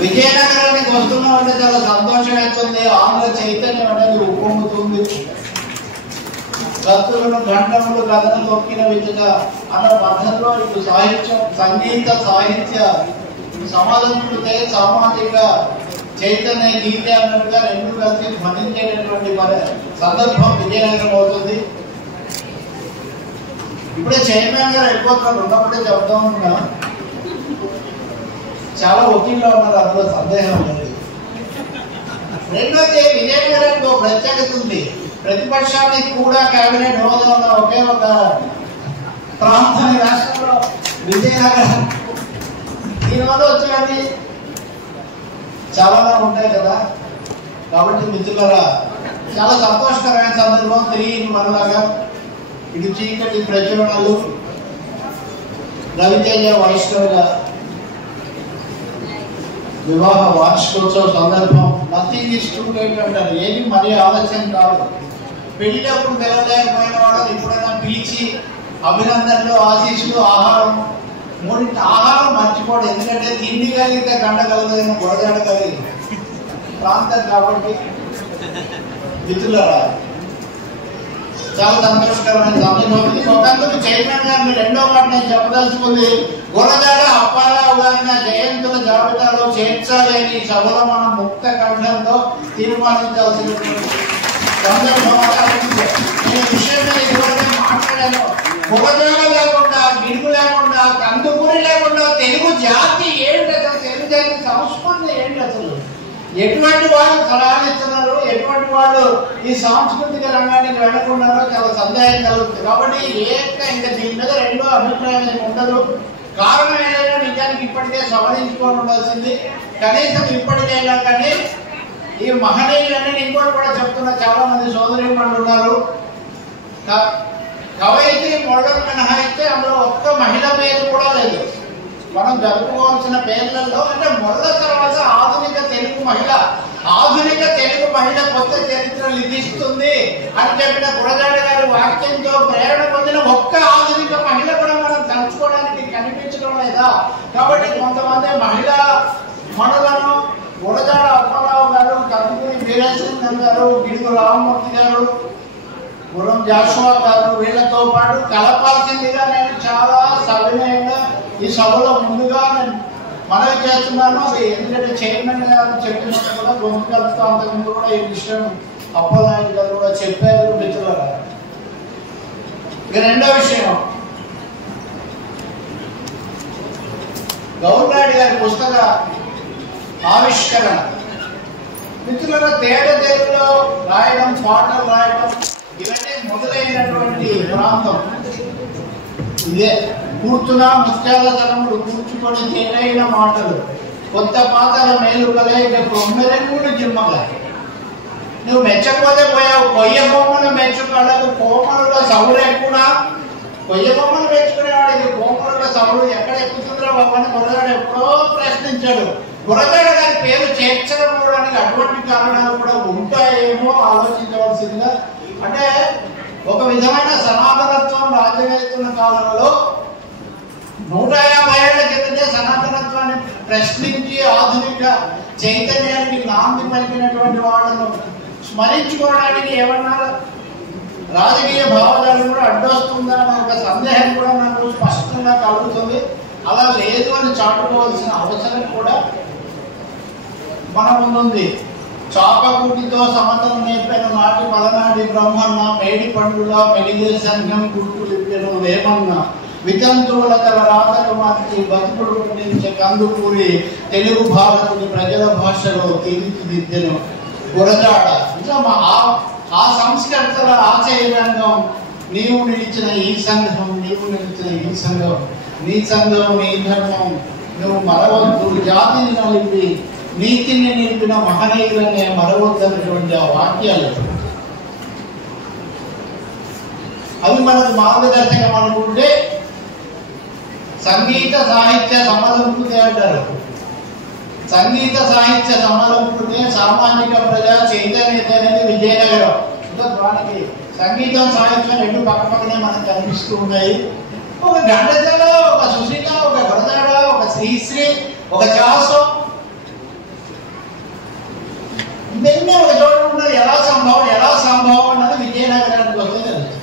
విజయనగరానికి వస్తున్నాం అంటే చాలా సంతోషం అవుతుంది. ఆంధ్ర చైతన్యం అనేది ఉప్పొంగుతుంది. కత్తులను గంటములు కథను తొక్కిన విధంగా అన్న పద్ధతిలో ఇప్పుడు సాహిత్యం, సంగీత సాహిత్య సమాజంలో సామాజిక చైతన్య గీత అన్నట్టుగా రెండు కలిసి ధ్వనించేటటువంటి సందర్భం విజయనగరం అవుతుంది. ఇప్పుడే చైర్మన్ గారు వెళ్ళిపోతున్నారు, ఉన్నప్పుడే చెప్తా ఉన్నా. చాలా ఒత్తిడిలో ఉన్నారు, అందులో సందేహం లేదు. రెండోది, విజయనగరానికి ఒక ప్రత్యేకత ఉంది. ప్రతిపక్షానికి కూడా కేబినెట్ హోదా ఉన్న ఒకే ఒక ప్రాంతం రాష్ట్రంలో విజయనగరం. దీనివల్ల వచ్చేది చాలా ఉంటాయి కదా. కాబట్టి మిత్రులారా, చాలా సంతోషకరమైన సందర్భం. 3 లాగా ఇటు చీకటి ప్రచురణలు, రవితేజ వైష్ణవుల వివాహ వార్షికోత్సవ సందర్భం. నథింగ్ ఈజ్ టూ లేట్ అంటారు, ఏది మరీ ఆలస్యం కాదు. పెళ్లిటప్పుడు పిలవలేకపోయిన వాళ్ళని ఇప్పుడైనా పిలిచి అభినందనలు, ఆశీస్సులు, ఆహారం, మూడింటి ఆహారం మర్చిపోవడం. ఎందుకంటే తిండి కలిగితే గంట కలగదైన గొడజాడ కలిగి ప్రాంతం కాబట్టి. మిత్రులారా, చాలా సంతోషకరమైన సందర్భం. ఒకందుకు చైర్మన్ గారు మీ రెండో మాట నేను చెప్పదలుచుకుంది, గురజాడ అప్పారావు గారిని జయంతుల జాబితాలో చేర్చాలని సభలో మనం ముక్త కంఠంతో తీర్మానించాల్సినటువంటి సందర్భం. నేను విషయం మాట్లాడాను. గురజాడ లేకుండా, గిడుగు లేకుండా, కందుకూరి లేకుండా తెలుగు జాతి ఏంటి అసలు? తెలుగు జాతి సంస్కరణ ఏంటి అసలు? ఎటువంటి వాళ్ళు సలహాలు ఇస్తున్నారు, ఎటువంటి వాళ్ళు ఈ సాంస్కృతిక రంగానికి వెళ్ళకున్నారో చాలా సందేహం కలుగుతుంది. కాబట్టి ఇంకా దీని మీద రెండో అభిప్రాయం ఉండదు. కారణం ఏదైనా నిజానికి ఇప్పటికే సవరించుకొని ఉండాల్సింది. కనీసం ఇప్పటికైనా కానీ ఈ మహనీయులన్నీ ఇంకోటి కూడా చెప్తున్నా, చాలా మంది సోదరీమణులు ఉన్నారు. కవయిత్రి మొదలు మినహాయిస్తే అందులో ఒక్క మహిళ పేరు కూడా లేదు. మనం జరుపుకోవాల్సిన పేర్లలో అంటే మొదల తర్వాత ఆధునిక తెలుగు మహిళ, ఆధునిక తెలుగు మహిళ కొత్త చరిత్ర లిఖిస్తుంది అని చెప్పిన గురజాడ గారి వాక్యంతో ప్రేరణ పొందిన ఒక్క ఆధునిక మహిళ కూడా మనం తలుచుకోవడానికి కనిపించడం లేదా? కాబట్టి కొంతమంది మహిళా మనులను గురజాడ అప్పారావు గారు, కందుకూరి వీరేశలింగం గారు, గిడుగు రామమూర్తి గారు, గురం జాషువా గారు, వీళ్లతో పాటు కలపాల్సిందిగా నేను చాలా సవినయంగా ఈ సభలో ముందుగా నేను మనవి చేస్తున్నాను. అది ఎందుకంటే చైర్మన్ గారు చెప్పినట్టు కూడా గొంతు కలుపుతూ అంతకుముందు కూడా ఈ విషయం అప్పలనాయుడు గారు కూడా చెప్పారు. మిత్రులారా, ఇక రెండో విషయం, గౌరనాయుడు గారి పుస్తక ఆవిష్కరణ. మిత్రులారా, తేటతెల్లులో రాయడం, పాటలు రాయడం ఇవన్నీ మొదలైనటువంటి ప్రాంతం ఇదే. కూర్చున్నా ముత్యాల తలములు కూర్చుకొని తేనైన మాటలు, కొత్త పాతల మేలుకలే కొమ్మెరెంగుడు జిమ్మగా. నువ్వు మెచ్చకపోతే పోయావు. కొయ్య బొమ్మను మెచ్చుకోవడానికి కోమలుగా సౌడు ఎక్కువనా? కొయ్య బొమ్మను మెచ్చుకునేవాడికి కోమలుగా సౌడు ఎక్కడ ఎక్కుతుందో బాబు అని గురజాడ ఎప్పుడో ప్రశ్నించాడు. గురజాడ గారి పేరు చేర్చకపోవడానికి అటువంటి కారణాలు కూడా ఉంటాయేమో ఆలోచించవలసిందిగా. అంటే ఒక విధమైన సనాతనత్వం రాజ్యవేస్తున్న కాలంలో 150 ఏళ్ల కిందటే సనాతనత్వాన్ని ప్రశ్నించి ఆధునిక చైతన్యానికి నాంది పలికినటువంటి వాళ్ళను స్మరించుకోవడానికి ఏమన్నా రాజకీయ భావజాలం కూడా అడ్డొస్తుందన్న ఒక సందేహం కూడా నాకు స్పష్టంగా కలుగుతుంది. అలా లేదు అని చాటుకోవాల్సిన అవసరం కూడా మన ముందుంది. చాపకూటితో సమతలు నేర్పిన నాటి పలనాటి బ్రహ్మన్న, మేడి పండుగ మెడిగే సంఘం గుర్తులిప్పిన వేమన్న, వితంతువుల తల రాతకు మార్చి బతుకుడు పండించే కందుకూరి తెలుగు భారతుని ప్రజల భాషలో తీర్చిదిద్దెను గురజాడ. ఇంకా ఆ సంస్కర్తల ఆశయరంగం, నీవు నిలిచిన ఈ సంఘం, నీవు నిలిచిన ఈ సంఘం, నీ సంఘం నీ ధర్మం, నువ్వు మరవద్దు, జాతిని నలిపి నీతిని నిలిపిన మహనీయులనే మరవద్దన్నటువంటి ఆ వాక్యాలు అవి మనకు మార్గదర్శకం అనుకుంటే సంగీత సాహిత్య సమలంకృతి అంటారు. సంగీత సాహిత్య సమలంకృతి సామాజిక ప్రజా చైతన్యత అనేది విజయనగరం. ఇంకా దానికి సంగీతం సాహిత్యం రెండు పక్కపక్కనే మనకు కనిపిస్తూ ఉన్నాయి. ఒక గండజల, ఒక సుశీల, ఒక గురజాడ, ఒక శ్రీశ్రీ, ఒక చాసం, సంభవం ఎలా సంభవం అన్నది విజయనగరానికి వస్తే తెలుసు.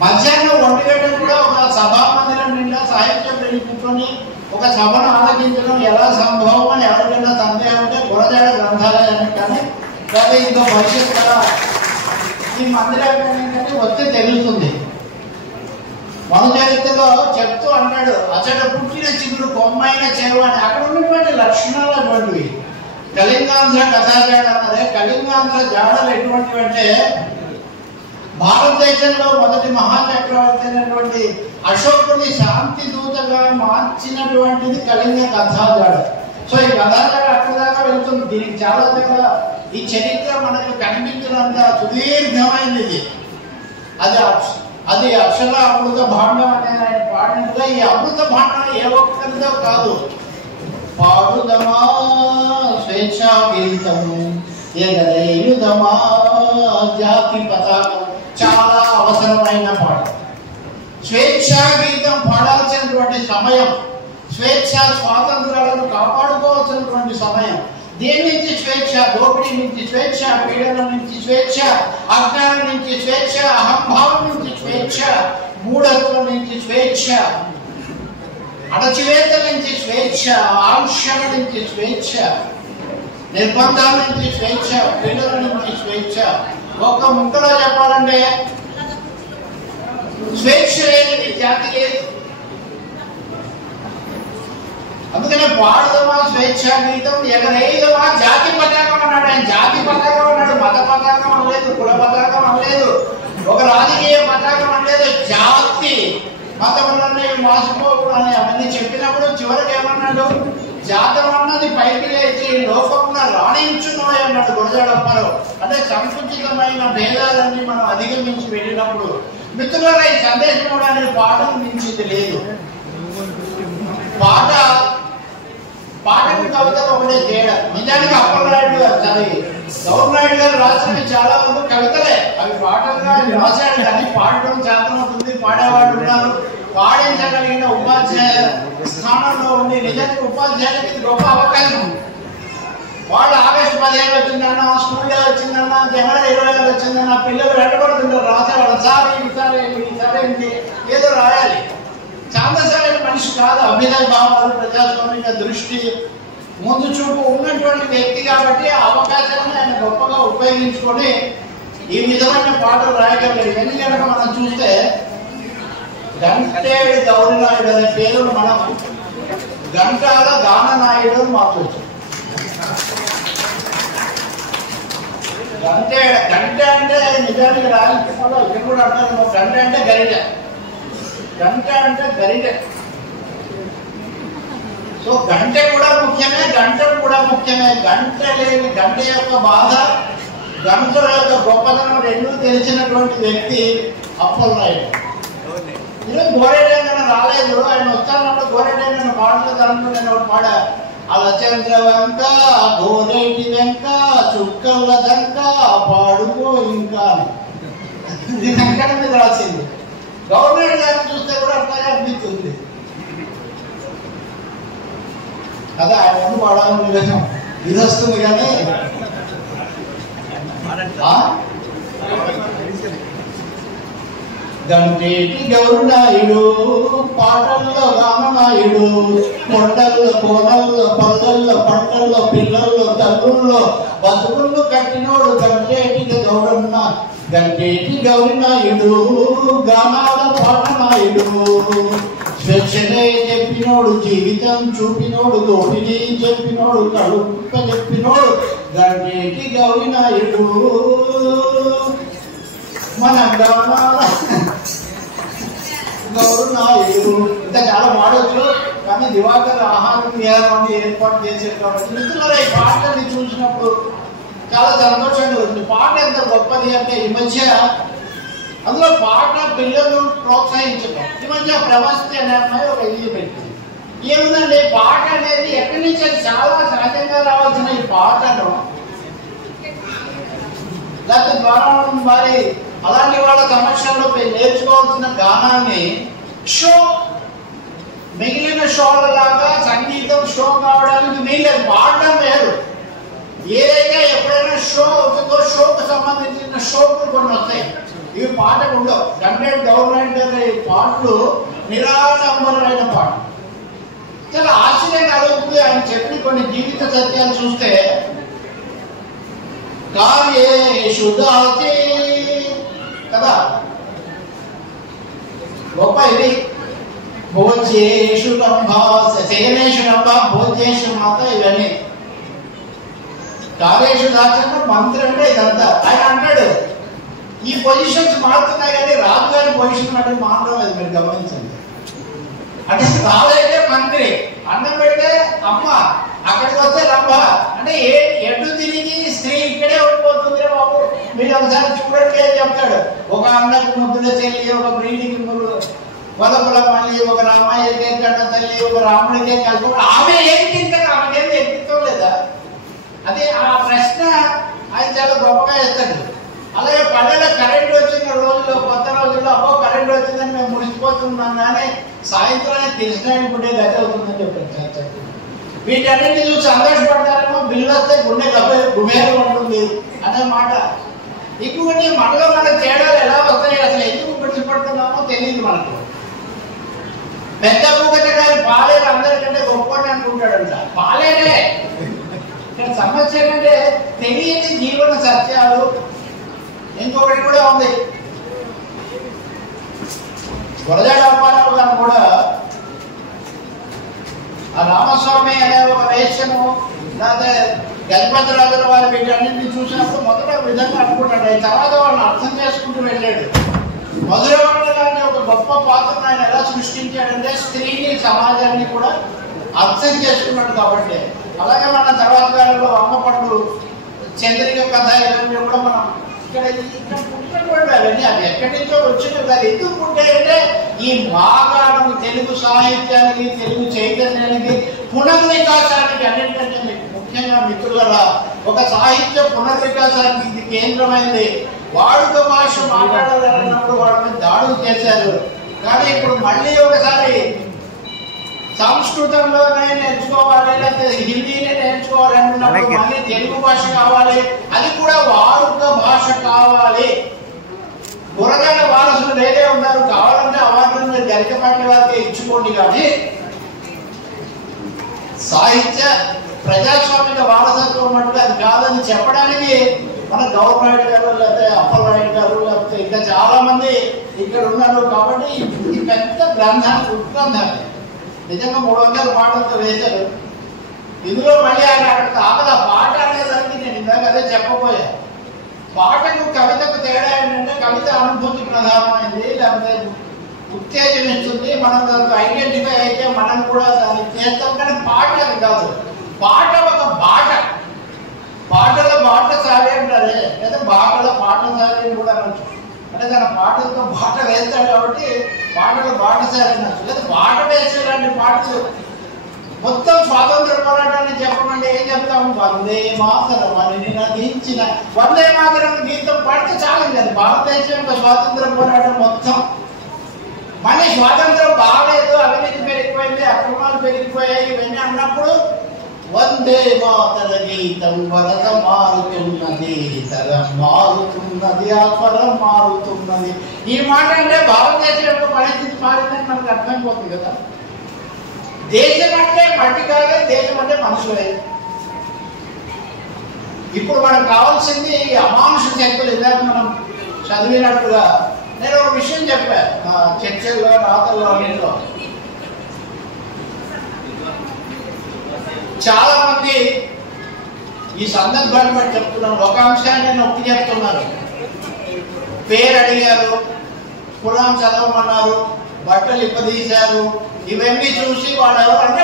మధ్యాహ్నం 1 గంటకు కూడా ఒక సభా మందిరం నిండా సాహిత్యం కూర్చొని ఒక సభను ఆలోచించడం ఎలా సంభవం అని ఎవరికైనా సందేహం ఉంటే గురజాడ గ్రంథాలయానికి కానీ లేదా ఇంకో భవిష్యత్ ఈ మందిరానికి వస్తే తెలుస్తుంది. మన చరిత్రలో చెప్తూ అన్నాడు, అచ్చట పుట్టిన చిగురు కొమ్మైన చెరువు అని. అక్కడ ఉన్నటువంటి లక్షణాలు అటువంటివి. కళింగాంధ్ర కథాజాడ అన్నారే, కళింగాంధ్ర జాడలు ఎటువంటివి అంటే భారతదేశంలో మొదటి మహాచక్రవర్తి అయినటువంటి అశోకుని శాంతి దూతగా మార్చినటువంటిది కళింగ కథాజాడ. సో ఈ కథాజాడ అక్కడ దాకా వెళ్తుంది. దీనికి చాలా దగ్గర ఈ చరిత్ర మనకు కనిపించినంత సుదీర్ఘమైనది ఇది. అది అక్షర అమృత భాండం అనేది ఆయన పాడినట్టుగా ఈ అమృత భాండం ఏ ఒక్కరితో కాదు. పాడుదమా స్వేచ్ఛా గీతము, ఎగరేయుదమా జాతి పతాకం, చాలా అవసరమైన పాట. స్వేచ్ఛా గీతం పాడాల్సినటువంటి సమయం, స్వేచ్ఛ స్వాతంత్రాలను కాపాడుకోవాల్సినటువంటి సమయం. దేని నుంచి స్వేచ్ఛ? దోపిడీ నుంచి స్వేచ్ఛ, పీడనం నుంచి స్వేచ్ఛ, అజ్ఞానం నుంచి స్వేచ్ఛ, అహంభావం నుంచి స్వేచ్ఛ, మూఢత్వం నుంచి స్వేచ్ఛ, అణచివేత నుంచి స్వేచ్ఛ, ఆంక్షల నుంచి స్వేచ్ఛ, నిర్బంధాల నుంచి స్వేచ్ఛ, పీడనం నుంచి స్వేచ్ఛ. ఒక్క ముక్కలో చెప్పాలంటే స్వేచ్ఛ లేని జాతి లేదు. అందుకనే పాడుదమా స్వేచ్ఛా గీతం, ఎగరేయుదమా జాతి పతాకం అన్నాడు. ఆయన జాతి పతాకం అన్నాడు, మత పతాకం అనలేదు, కుల పతాకం అనలేదు, ఒక రాజకీయ పతాకం అనలేదు. జాతి మతములన్నీ మోసపోకూడని అవన్నీ చెప్పినప్పుడు చివరికి ఏమన్నాడు? జాతం అన్నది పైకి లేచి లోకంలో రాణించును అన్నాడు గురజాడప్పారావు. అంటే సంకుచితమైన భేదాలన్నీ మనం అధిగమించి వెళ్ళినప్పుడు మిత్రులారా ఈ సందేశం కూడా అనే పాఠం మించింది లేదు. పాఠకు కవితలు ఒకటే తేడా. నిజానికి అప్పలనాయుడు గారు గౌరనాయుడు గారు రాసినవి చాలా మంది కవితలే, అవి పాఠంగా రాశాడు. కానీ పాడటం చేతనవుతుంది, పాడేవాడు ఉన్నారు. పాడించగలిగిన ఉపాధ్యాయ స్థానంలో ఉండి నిజానికి ఉపాధ్యాయులకి ఇది గొప్ప అవకాశం ఉంది. వాళ్ళు ఆగస్టు 15 వచ్చిందన్నా, స్కూల్లో వచ్చిందన్నా, జనవరి 20 వచ్చిందన్నా పిల్లలు వెంటబడుతుంటారు, రాసేవాళ్ళు సార్ ఈసారి ఏంటి ఏదో రాయాలి. చాందసారైన మనిషి కాదు, అభ్యుదయ భావాలు, ప్రజాస్వామిక దృష్టి, ముందు చూపు ఉన్నటువంటి వ్యక్తి కాబట్టి ఆ అవకాశాలను ఆయన గొప్పగా ఉపయోగించుకొని ఈ విధమైన పాటలు రాయగలిగారు. ఎన్ని కనుక మనం చూస్తే గంటేడు గౌరినాయుడు అనే పేరు మనం గంటాల గాననాయుడు అని మార్చవచ్చు. గంట అంటే నిజానికి రాయలసీమలో ఇక్కడ కూడా అంటారు, గంట అంటే గరిట, గంట అంటే గరిట. సో గంట కూడా ముఖ్యమే, గంట కూడా ముఖ్యమే. గంట లేని గంట యొక్క బాధ, గంట యొక్క గొప్పతనం రెండూ తెలిసినటువంటి వ్యక్తి అప్పలనాయుడు. ఈరోజు గోరెటైన రాలేదు, ఆయన వస్తానప్పుడు గోరెటైన పాటలు దాంట్లో నేను ఒకటి పాడా. అలచంద్ర వంక గోరేటి వెంక చుక్కల దంక పాడుకో ఇంకా, ఇది సంకట మీద రాసింది. గవర్నమెంట్ గారిని చూస్తే కూడా అట్లాగే అనిపిస్తుంది కదా. ఆయన ముందు పాడాలని విధం ఇది వస్తుంది కానీ గంటేటి గౌరనాయుడు పాటల్లో రామనాయుడు, కొండల్లో కోనల్లో పల్లెల్లో పంటల్లో పిల్లల్లో తల్లుల్లో బతుకుల్లో కట్టినోడు గంటేటి గౌరన్న, గంటేటి గౌరినాయుడు గానాల పాటనాయుడు. స్వేచ్ఛనే చెప్పినోడు, జీవితం చూపినోడు, దోపిడీ చెప్పినోడు, కడుప్ప చెప్పినోడు గంటేటి గౌరినాయుడు. మన గానాల గౌరనాయుడు. ఇంకా చాలా వాడవచ్చు కానీ దివాకర్ ఆహారం విహారం ఏర్పాటు చేసేది కాబట్టి మిత్రులారా ఈ పాటని చూసినప్పుడు చాలా సంతోషంగా ఉంది. పాట ఎంత గొప్పది అంటే ఈ మధ్య అందులో పాట పిల్లలు ప్రోత్సహించడం. ఈ మధ్య ప్రవస్తి అనే అమ్మాయి ఒక ఇల్లు పెట్టింది. ఏముందండి పాట అనేది ఎక్కడి నుంచి చాలా సహజంగా రావాల్సిన ఈ పాటను లేకపోతే ద్వారా వారి అలాంటి వాళ్ళ సమక్షంలో నేర్చుకోవాల్సిన గానాన్ని షో మిగిలిన షోల లాగా సంగీతం షో కావడానికి వీళ్ళే పాడడం వేరు. ఏదైతే ఎప్పుడైనా షో అవుతుందో షోకు సంబంధించిన షోకులు కొన్ని వస్తాయి. ఇవి పాటలు ఉండవు. గవర్నమెంట్ అనే పాటలు నిరాడంబరమైన పాటలు. చాలా ఆశ్చర్యం కలుగుతుంది. ఆయన చెప్పి కొన్ని జీవిత సత్యాలు చూస్తే కార్యేషు దాతి కదా గొప్ప ఇది. భోజ్యేషు లంబా శయనేషు లంబ భోజ్యేషు మాత ఇవన్నీ. కార్యేషు దాచన మంత్రి అంటే ఇదంతా. ఆయన అంటాడు ఈ పొజిషన్స్ మారుతున్నాయి కానీ రాజుగారి పొజిషన్ అంటే మాత్రం లేదు. మీరు గమనించండి. అంటే రాజైతే మంత్రి, అన్నం పెడితే అమ్మ, అక్కడికి వస్తే రంభ. అంటే ఎటు తిరిగి స్త్రీ ఇక్కడే ఉండిపోతుంది బాబు. మీరు ఒకసారి చూడండి అని చెప్తాడు. ఒక అన్నకు ముద్దుల చెల్లి, ఒక బ్రీడికి వదపుల మళ్ళీ, ఒక రామయ్యకే కన్న తల్లి, ఒక రాముడికే కలుపు. ఆమె ఏమి తింటారు? ఆమెకేమి వ్యక్తిత్వం లేదా? అదే ఆ ప్రశ్న ఆయన చాలా గొప్పగా ఇస్తాడు. అలాగే పల్లెలో కరెంట్ వచ్చిన రోజుల్లో, కొత్త రోజుల్లో అబ్బో కరెంట్ వచ్చిందని మేము ముడిచిపోతున్నాం కానీ సాయంత్రానికి తెలిసినాయని పుట్టే గతి అవుతుందని చెప్పారు. వీటన్నింటినీ చూసి సంతోషపడతారేమో, బిల్లు వస్తే గుండె గుబేరు ఉంటుంది అనే మాట. ఇంకొకటి మనలో మన తేడాలు ఎలా వస్తాయి, అసలు ఎందుకు విడిచిపడుతున్నామో తెలియదు మనకు. పెద్ద పూగట గారి పాలేరు అందరికంటే గొప్పని అనుకుంటాడంట. పాలేరే. ఇక్కడ సమస్య ఏంటంటే తెలియని జీవన సత్యాలు. ఇంకొకటి కూడా ఉంది. వరదరామారావు గారు కూడా ఆ రామస్వామి అనే ఒక వేషము, లేదా గజపతిరాజుల వారి వీటన్నింటినీ చూసినప్పుడు మొదట విధంగా అనుకుంటాడు. ఆయన తర్వాత వాళ్ళని అర్థం చేసుకుంటూ వెళ్ళాడు. మధురవాడలాంటి ఒక గొప్ప పాత్రను ఆయన ఎలా సృష్టించాడంటే స్త్రీని, సమాజాన్ని కూడా అర్థం చేసుకున్నాడు కాబట్టి. అలాగే మన తర్వాత కాలంలో అమ్మపండు, చంద్రిక కథ ఇవన్నీ కూడా మనం ఇక్కడ పుట్టినటువంటి అవన్నీ అది ఎక్కడి నుంచో వచ్చినవి కాదు. ఎందుకు పుట్టాయంటే ఈ మాగాణం తెలుగు సాహిత్యానికి, తెలుగు చైతన్యానికి, పునర్వికాసానికి, అన్నింటికంటే ముఖ్యంగా మిత్రుల ఒక సాహిత్య పునర్వికాసానికి ఇది కేంద్రమైనది. వాడుక భాష మాట్లాడాలన్నప్పుడు వాళ్ళ మీద దాడులు చేశారు. కానీ ఇప్పుడు మళ్ళీ ఒకసారి సంస్కృతంలోనే నేర్చుకోవాలి, లేకపోతే హిందీనే నేర్చుకోవాలి అంటున్నప్పుడు మళ్ళీ తెలుగు భాష కావాలి. అది కూడా వాడుక భాష కావాలి. కూరగాయల వారసులు వేరే ఉన్నారు. కావాలంటే అవార్డులు మీరు గరికపాటి వారికి ఇచ్చుకోండి. కానీ సాహిత్య ప్రజాస్వామిక వారసత్వం మటుకు అది కాదని చెప్పడానికి మన గౌరవనాయుడు గారు, లేకపోతే అప్పలనాయుడు గారు, లేకపోతే ఇంకా చాలా మంది ఇక్కడ ఉన్నారు. కాబట్టి ఈ పెద్ద గ్రంథాలు, ఉత్గ్రంథాలు నిజంగా 300 పాటలతో వేశారు. ఇందులో మళ్ళీ ఆయన అక్కడ ఆగల పాట అనేదానికి నేను ఇందాక అదే చెప్పబోయా. పాటకు కవితకు తేడా ఏంటంటే కవిత అనుభూతి ప్రధానమైంది, లేకపోతే ఉత్తేజనిస్తుంది. మనం దానికి ఐడెంటిఫై అయితే మనం కూడా దాన్ని చేస్తాం. కానీ పాట అది కాదు. పాట ఒక బాట. పాటల బాట సారి అంటారే, లేదా బాటల పాట సారి అని కూడా అనొచ్చు. అంటే తన పాటలతో బాట వేస్తాడు కాబట్టి పాటలు బాట సారి అనొచ్చు. లేదా బాట వేసేలాంటి పాటలు మొత్తం స్వాతంత్ర పోరాటాన్ని చెప్పమంటే ఏం చెప్తాము? వందే మాతరం అని నినదించిన వందే మాతరం గీతం పాడితే చాలు కదా. భారతదేశం యొక్క స్వాతంత్ర పోరాటం మొత్తం. మళ్ళీ స్వాతంత్రం బాగాలేదు, అవినీతి పెరిగిపోయింది, అక్రమాలు పెరిగిపోయాయి, ఇవన్నీ అన్నప్పుడు వందే మాతర గీతం వరద మారుతున్నది, తరం మారుతున్నది, ఆపరం మారుతున్నది. ఈ మాట అంటే భారతదేశం యొక్క పరిస్థితి మారిందని మనకు అర్థమైపోతుంది కదా. దేశం అంటే మట్టి కాదే, దేశం అంటే మనుషులే. ఇప్పుడు మనకు కావాల్సింది అమానుష శక్తులు. ఇందాక మనం చదివినట్టుగా నేను ఒక విషయం చెప్పాను మా చర్చల్లో, రాతల్లో, అన్నింటిలో. చాలా మంది ఈ సందర్భాన్ని బట్టి చెప్తున్నాను. ఒక అంశాన్ని నొక్కి చెప్తున్నారు. పేరు అడిగారు, కులం చదవమన్నారు, బట్టలు ఇప్పదీశారు. ఇవన్నీ చూసి వాళ్ళు ఎవరంటే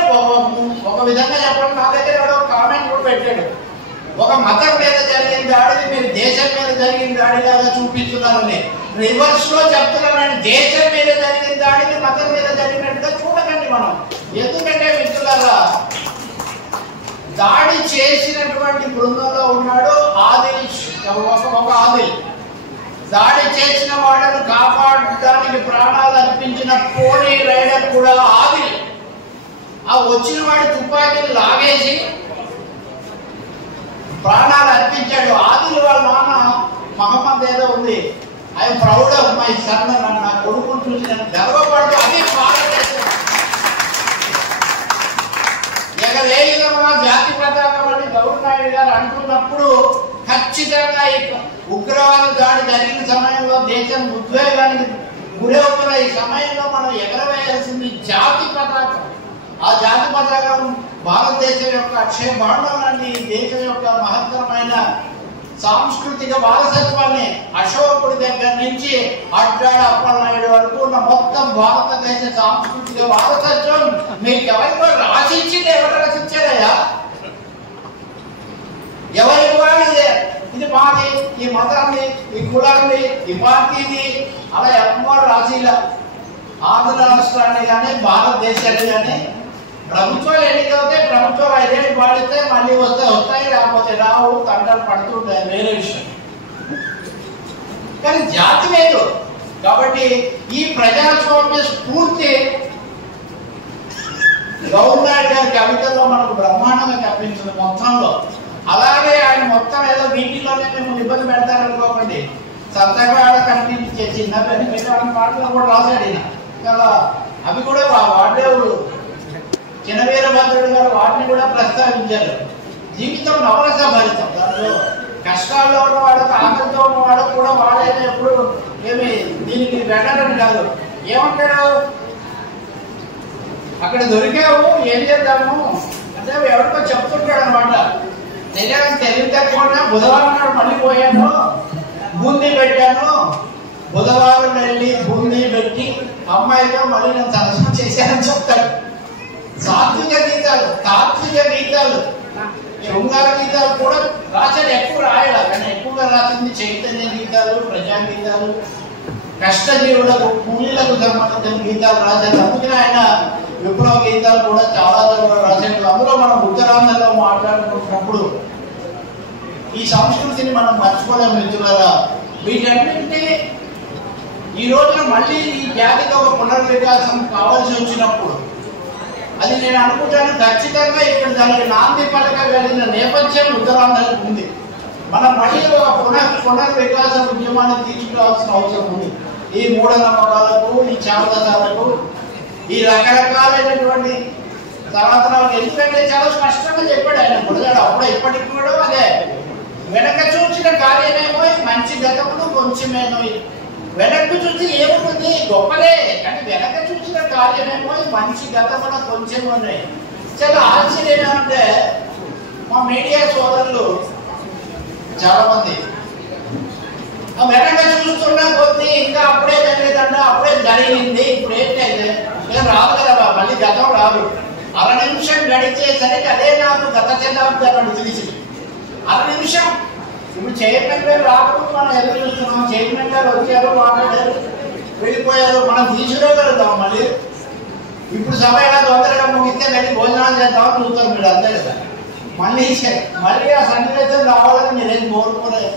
ఒక విధంగా చెప్పండి. నా దగ్గర ఎవడో కామెంట్ కూడా పెట్టాడు. ఒక మతం మీద జరిగిన దాడిని మీరు దేశం మీద జరిగిన దాడిలాగా చూపిస్తున్నారని. రివర్స్ లో చెప్తున్నారని, దేశం మీద జరిగిన దాడిని మతం మీద జరిగినట్టుగా చూడకండి మనం. ఎందుకంటే మిత్రులారా, దాడి చేసినటువంటి బృందంలో ఉన్నాడు ఆదిల్, ఒక ఆదిల్. దాడి చేసిన వాళ్ళను కాపాడడానికి ప్రాణాలు అర్పించిన పోనీ రైడర్ కూడా ఆదిల్. ఆ వచ్చిన వాడి తుపాకీని లాగేసి ప్రాణాలు అర్పించాడు. ఆదిలు వాళ్ళ నాన్న మహమ్మద్ ఏదో ఉంది, I'm proud of my son, నా కొడుకుని చూసి నేను గర్వపడుతూ అది భారతదేశం. ఎగరేయుదమా జాతి పతాకం అని గౌరవ్ నాయుడు గారు అంటున్నప్పుడు ఖచ్చితంగా ఈ ఉగ్రవాద దాడి జరిగిన సమయంలో దేశం ఉద్వేగానికి గురవుతున్న ఈ సమయంలో మనం ఎగరవేయాల్సింది జాతి పతాకం. ఆ జాతి పతాకం భారతదేశం యొక్క అక్షయ భాండాన్ని, దేశం యొక్క మహత్తరమైన సాంస్కృతిక వారసత్వాన్ని అశోకుడి దగ్గర నుంచి అడ్డాడ అప్పలనాయుడు వరకు ఉన్న మొత్తం భారతదేశ సాంస్కృతిక వారసత్వం మీకు ఎవరికో రాసిచ్చింది. ఎవరు రాసిచ్చారయ్యా? ఎవరికి వాడిదే? ఇది మాది, ఈ మతాన్ని, ఈ కులాన్ని, ఈ పార్టీని అలా ఎవరు రాసిలా. ఆంధ్ర రాష్ట్రాన్ని కానీ భారతదేశాన్ని కానీ ప్రభుత్వాలు ఎన్నికవుతే ప్రభుత్వాలు 5 ఏళ్ళు పాడితే మళ్ళీ వస్తాయి, లేకపోతే రావు, తంటాలు పడుతుంటాయి, వేరే విషయం. కానీ జాతి లేదు. కాబట్టి ఈ ప్రజాస్వామ్య స్ఫూర్తి గౌరవ్ నాయుడు గారి కవితల్లో మనకు బ్రహ్మాండంగా కనిపించింది మొత్తంలో. అలాగే ఆయన మొత్తం ఏదో వీటిలోనే మేము ఇబ్బంది పెడతారనుకోకండి, సంతకాడ కనిపించే చిన్న పెద్ద పాటలు కూడా రాశాడు కదా. అవి కూడా వాడేవుడు చిన్న వీరభద్రుడు గారు వాటిని కూడా ప్రస్తావించారు. జీవితం నవరస భరితం. దాంట్లో కష్టాల్లో ఉన్నవాడు, ఆకలితో ఉన్నవాడు కూడా వాడైతే ఎప్పుడు ఏమి దీనికి వెళ్ళరని కాదు. ఏమంటాడు, అక్కడ దొరికావు ఏం చేద్దాము అంటే ఎవరికో చెప్తుంటాడు అనమాట. నిజంగా తెలివితేకుండా బుధవారం నాడు మళ్ళీ పోయాను, బూందీ పెట్టాను, బుధవారం వెళ్ళి బూందీ పెట్టి అమ్మాయితో మళ్ళీ నేను సరస్వం చేశానని చెప్తాడు. సాత్విక గీతాలు, తాత్విక గీతాలు, శృంగార గీతాలు కూడా రాశాడు. ఎక్కువ రాయడా, కానీ ఎక్కువగా రాసింది చైతన్య గీతాలు, ప్రజా గీతాలు, కష్టజీవులకు కూలీలకు సంబంధించిన గీతాలు రాశాడు. అందుకని ఆయన విప్లవ గీతాలు కూడా చాలా రాశాడు. అందులో మనం ఉత్తరాంధ్రలో మాట్లాడుకుంటున్నప్పుడు ఈ సంస్కృతిని మనం మర్చిపోలేము మిత్రులారా. వీటన్నింటినీ ఈ రోజున మళ్ళీ ఈ జాతికి ఒక పునర్వికాసం కావాల్సి వచ్చినప్పుడు అది నేను అనుకుంటాను ఖచ్చితంగా ఇక్కడ దానికి నాంది పలకగలిగిన నేపథ్యం ఉత్తరాంధ్రకు ఉంది. మనం మళ్ళీ ఒక పునర్వికాస ఉద్యమాన్ని తీసుకురావాల్సిన అవసరం ఉంది. ఈ మూఢనమ్మకాలకు, ఈ చావదశాలకు, ఈ రకరకాలైనటువంటి సనాతనాలకు, ఎందుకంటే చాలా స్పష్టంగా చెప్పాడు ఆయన గురజాడు. అప్పుడు ఇప్పటికి కూడా అదే వెనక చూసిన కార్యమేమో మంచి గతమును కొంచెమేనో. వెనక్కు చూసి ఏముంటుంది, గొప్పలే, కానీ వెనక చూసిన కార్యమేమో మంచి గతమున కొంచెం ఉన్నాయి. చాలా ఆశ్చర్యం ఏమంటే మా మీడియా సోదరులు చాలా మంది వెనక చూస్తున్నా కొద్ది ఇంకా అప్పుడే జరిగేదంట, అప్పుడే జరిగింది, ఇప్పుడు ఏంటైతే నేను రాదు కదా, మళ్ళీ గతం రాదు. 1/2 నిమిషం గడిచేసరికి అదే నాకు గత శతాబ్దాన్ని తెలిసి 1/2 నిమిషం. ఇప్పుడు చైర్మన్ గారు రాకుండా మనం ఎదురు చూస్తున్నాం. చైర్మన్ గారు వచ్చారు, మాట్లాడారు, వెళ్ళిపోయారు. మనం తీసుకురాగలుగుతాం మళ్ళీ. ఇప్పుడు సభ ఎలా తొందరగా ముగిస్తే వెళ్ళి భోజనాలు చేద్దామని చూస్తాం మీరు అంతే కదా. మళ్ళీ ఆ సన్నివేశం రావాలని మీరేం కోరుకోలేదు.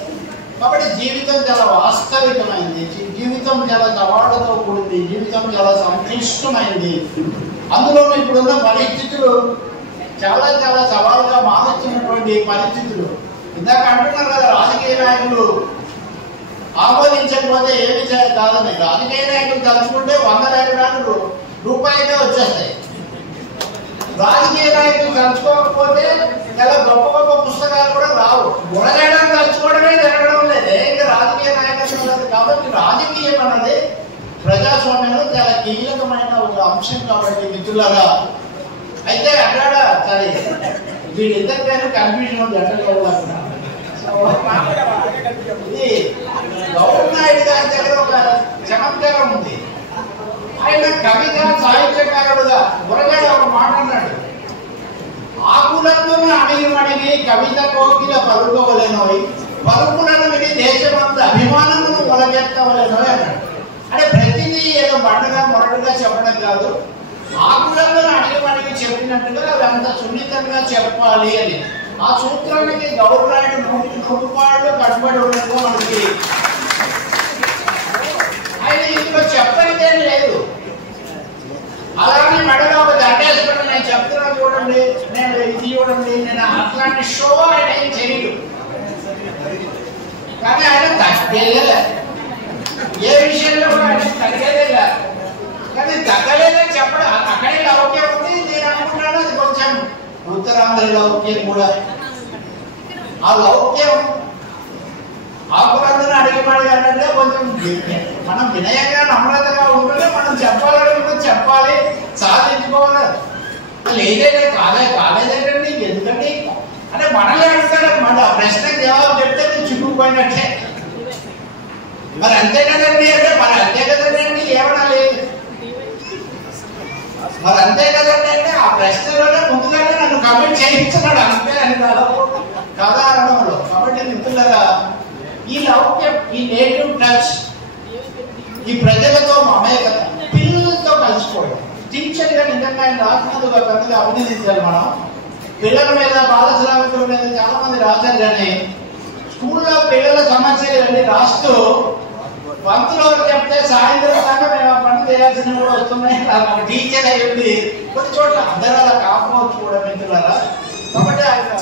కాబట్టి జీవితం చాలా వాస్తవికమైంది, జీవితం చాలా సవాళ్లతో కూడింది, జీవితం చాలా సంక్లిష్టమైంది. అందులో ఇప్పుడున్న పరిస్థితులు చాలా చాలా సవాలుగా మారుతున్నటువంటి పరిస్థితులు. ఇందాక అంటున్నారు కదా, రాజకీయ నాయకులు ఆమోదించకపోతే ఏమి కాదని. రాజకీయ నాయకులు తలుచుకుంటే 100 ఎకరాలు రూపాయిగా వచ్చేస్తాయి. రాజకీయ నాయకులు తలుచుకోకపోతే చాలా గొప్ప గొప్ప పుస్తకాలు కూడా రావు. గుణగడం తలుచుకోవడమే జరగడం లేదే ఇంకా రాజకీయ నాయకత్వం లేదు. కాబట్టి రాజకీయం అన్నది ప్రజాస్వామ్యంలో చాలా కీలకమైన ఒక అంశం. కాబట్టి మిత్రులారా, అయితే అక్కడ సరే వీళ్ళిద్దరి పేరు కన్ఫ్యూజన్ ఉంది. ఇది గౌరవ్ నాయుడు గారి దగ్గర ఒక చమత్కారం ఉంది. ఆయన కవిగా సాహిత్యకారుడుగా గురగాడు ఒక మాట అన్నాడు, ఆకులందున అణిగిమణిగి కవిత కోకిల పలుకోవలేనోయ్, పలుకులను విని దేశమంతా అభిమానమును మొలకెత్తవలేనోయ్ అన్నాడు. అంటే ప్రతిదీ ఏదో బండగా మొరటుగా చెప్పడం కాదు, ఆకులందున అణిగిమణిగి చెప్పినట్టుగా అది అంత సున్నితంగా చెప్పాలి అని. ఆ సూత్రానికి గౌరవ్ నాయుడు 100 పాళ్ళు కట్టుబడి ఉన్నట్టుగా మనకి ఆయన ఇందులో చెప్పనిదేం లేదు. అలాగే మెడలో ఒక దండేసుకుని నేను చెప్తున్నాను చూడండి, నేను ఇది చూడండి, నేను అట్లాంటి షో ఆయన ఏం చేయడు. కానీ ఆయన తగ్గేదే, ఏ విషయంలో ఆయన తగ్గేదే కాదు. కానీ తగ్గలేదని చెప్పడం అక్కడే లౌక్యం ఉంది. నేను అనుకున్నాను అది కొంచెం ఉత్తరాంధ్ర లౌక్యం కూడా. ఆ లౌక్యం ఆకులందరూ అడిగిమాడిగానంటే కొంచెం మనం వినయంగా నమ్రతగా ఉంటుంటే మనం చెప్పాలనుకుంటే చెప్పాలి, సాధించుకోవాలి. లేదంటే కాలేదండి ఎందుకండి అంటే మనల్ని అడుగుతాడు అనమాట. ఆ ప్రశ్నకు జవాబు చెప్తే నేను చిక్కుకుపోయినట్లే. మరి అంతే కదండి అంటే మరి అంతే కదండి ఏమన్నా లేదు, మరి అంతే కదండి అంటే ఆ ప్రశ్నలోనే ముందుగానే నన్ను కమెంట్ చేయించున్నాడు అంతే అని కథ అనడంలో. కాబట్టి మిత్రులరా, ఈ లౌక్యం, ఈ నేటివ్ టచ్, ఈ ప్రజలతో మమేకత, పిల్లలతో కలిసిపోవడం. టీచర్ గా నిజంగా ఆయన రాసినందుకు పెద్దగా అభినందించాలి మనం. పిల్లల మీద, బాల శ్రామికుల మీద చాలా మంది రాశారు. కానీ స్కూల్లో పిల్లల సమస్యలు అన్ని రాస్తూ పంతులు చెప్తే సాయంత్రం దాకా మేము ఆ పని చేయాల్సినవి కూడా వస్తున్నాయి. టీచర్ అయ్యింది కొన్ని చోట్ల అందరూ అలా కాకపోవచ్చు కూడా మిత్రులారా. కాబట్టి ఆయన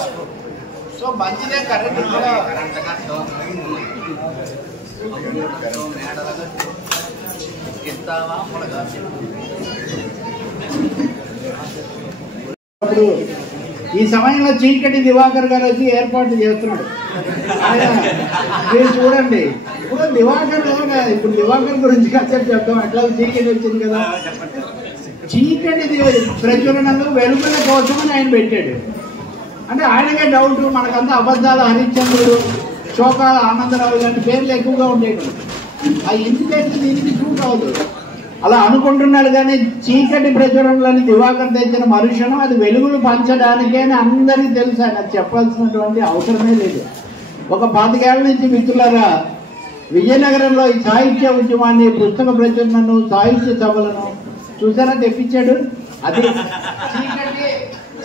సో మంచిదే, కరెక్ట్ కూడా. ఇప్పుడు ఈ సమయంలో చీకటి దివాకర్ గారు వచ్చి ఏర్పాటు చేస్తున్నాడు. మీరు చూడండి, ఇప్పుడు దివాకర్ ఇప్పుడు దివాకర్ గురించి కాసేపు చెప్తాం. అట్లా చీకటి వచ్చింది కదా, చీకటి ప్రచురణలు వెలుగుల కోసమని ఆయన పెట్టాడు. అంటే ఆయనకే డౌట్, మనకంతా అబద్ధాల హరిశ్చంద్రుడు, శోకాల ఆనందరావు ఇలాంటి పేర్లు ఎక్కువగా ఉండేవి. ఆ ఎందుకంటే దీనికి సూట్ అవుతుంది అలా అనుకుంటున్నాడు. కానీ చీకటి ప్రచురణలని దివాకర్ తెచ్చిన మరుషణం అది వెలుగులు పంచడానికే అని అందరికీ తెలుసు. ఆయన చెప్పాల్సినటువంటి అవసరమే లేదు. ఒక 25 ఏళ్ల నుంచి మిత్రులారా విజయనగరంలో ఈ సాహిత్య ఉద్యమాన్ని, పుస్తక ప్రచురణను, సాహిత్య సభలను చూసారా తెప్పించాడు. అది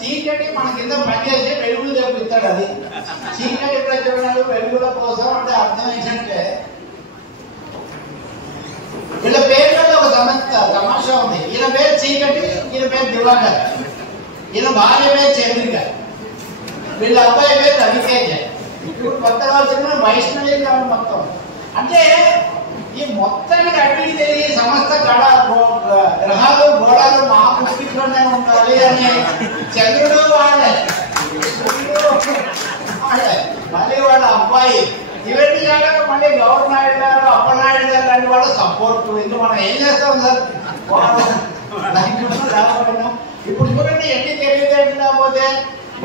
చీకటి మన కింద పనిచేసి వెలుగులు తెప్పిస్తాడు. అది చీకటి ప్రచురణలు వెలుగుల కోసం అంటే అర్థం ఏంటంటే వీళ్ళ పేర్లలో ఒక తమాషా ఉంది. ఈయన పేరు చీకటి, ఈయన పేరు దివాకర్, ఈయన భార్య పేరు చంద్రిక, వీళ్ళ అబ్బాయి పేరు రవితేజ. ఇప్పుడు కొత్తగా వచ్చిన వైష్ణవి మొత్తం. అంటే ఈ మొత్తానికి అడిగి తెలియ సమస్త గ్రహాలు గోళాలు మా పుష్టిలోనే ఉండాలి అని చంద్రుడు వాళ్ళే, మళ్ళీ వాళ్ళ అబ్బాయి, ఇవన్నీ కాక మళ్ళీ గౌరవ నాయుడు గారు, అప్పనాయుడు గారు లాంటి వాళ్ళు సపోర్ట్. ఇంకా మనం ఏం చేస్తాం సార్, ఇప్పుడు చూడండి ఎన్ని తెలివితేటలు. పోతే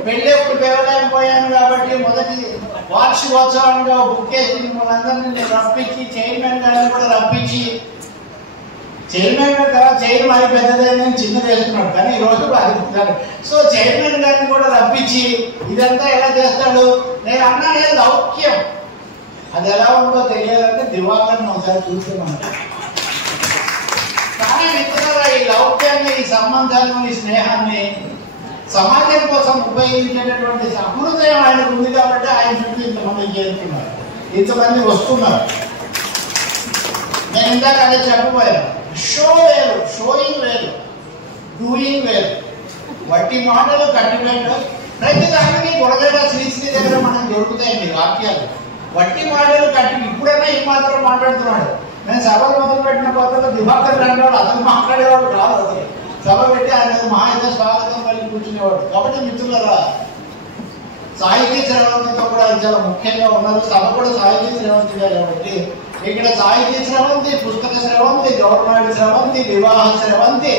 పెళ్ళి ఎప్పుడు పెరగలేకపోయాను కాబట్టి మొదటి వార్షికోత్సవానికి బుక్ చేసి మనందరినీ నేను రప్పించి చైర్మన్ గారిని కూడా రప్పించి, చైర్మన్ గారి తర్వాత చైర్మన్ అది పెద్దదైనా చిన్న చేస్తున్నాడు కానీ ఈ రోజు అడుగుతారు. సో చైర్మన్ గారిని కూడా రప్పించి ఇదంతా ఎలా చేస్తాడు. నేను అన్నానే లౌక్యం అది ఎలా ఉందో తెలియాలంటే దివాకర్ని ఒకసారి చూస్తున్నాను. కానీ మిత్రులారా, ఈ లౌక్యాన్ని, ఈ సంబంధాన్ని, ఈ స్నేహాన్ని సమాజం కోసం ఉపయోగించేటటువంటి హృదయం ఆయనకు ఉంది. కాబట్టి ఆయన చుట్టూ ఇంతమంది చేరుతున్నారు, ఇంతమంది వస్తున్నారు. నేను ఇందాక అదే చెప్పబోయాను. షో వేరు, షోయింగ్ వేరు, డూయింగ్ వేరు. వట్టి మాటలు కట్టిపెట్టు ప్రతి దానికి గొడవల శ్రీశ్రీ దగ్గర మనం దొరుకుతాయండి వాక్యాలు. వట్టి మాటలు కట్టి ఇప్పుడైనా ఈ మాత్రం మాట్లాడుతున్నాడు. నేను సభలు మొదలు పెట్టిన కొత్తలో దివాకర్ రంగాడు అతను మాట్లాడేవాడు కాదు. అతను సభ పెట్టి ఆయన మహా అయితే స్వాగతం కలిగి కూర్చునేవాడు. కాబట్టి మిత్రులారా, సాహితీ శ్రవంతితో కూడా చాలా ముఖ్యంగా ఉన్నారు. సభ కూడా సాహితీ శ్రవంతిగా కాబట్టి ఇక్కడ సాహితీ శ్రవంతి, పుస్తక శ్రవంతి, గవర్నమెంట్ శ్రవంతి, వివాహ శ్రవంతి,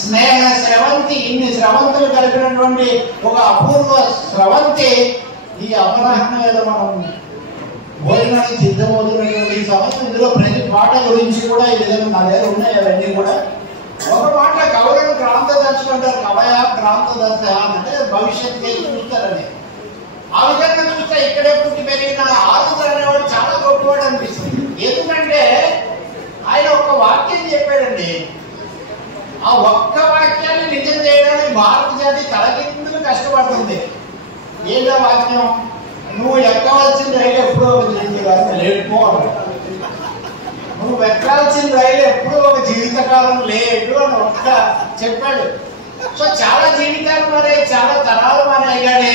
స్నేహ శ్రవంతి, ఇన్ని శ్రవంతులు కలిపినటువంటి ఒక అపూర్వ స్రవంతి. ఈ అపరాహ్న వేళ మనం భోజనానికి సిద్ధమవుతున్నటువంటి ఈ సమస్య. ఇందులో ప్రతి పాట గురించి కూడా ఈ విధంగా నా దగ్గర ఉన్నాయి. అవన్నీ కూడా ఒక మాట కవులను క్రాంతదర్శి అంటారు. కవయ క్రాంతదర్శ అంటే భవిష్యత్తు చూస్తారని. ఆ విధంగా చూస్తే ఇక్కడే పుట్టి పెరిగిన ఆరుద్ర అనేవాడు చాలా గొప్పవాడు అనిపిస్తుంది. ఎందుకంటే ఆయన ఒక్క వాక్యం చెప్పాడండి. ఆ ఒక్క వాక్యాన్ని నిజం చేయడానికి భారత జాతి తలకిందుకు కష్టపడుతుంది. ఏదో వాక్యం, నువ్వు ఎక్కవలసిన రైలు ఎప్పుడో ఒక జీవితకాలం లేటుకో అన్నాడు. నువ్వు ఎక్కాల్సిన రైలు ఎప్పుడూ ఒక జీవితకాలం లేటు అని ఒక్క చెప్పాడు. సో చాలా జీవితాలు మారాయి, చాలా తరాలు మారాయి. కానీ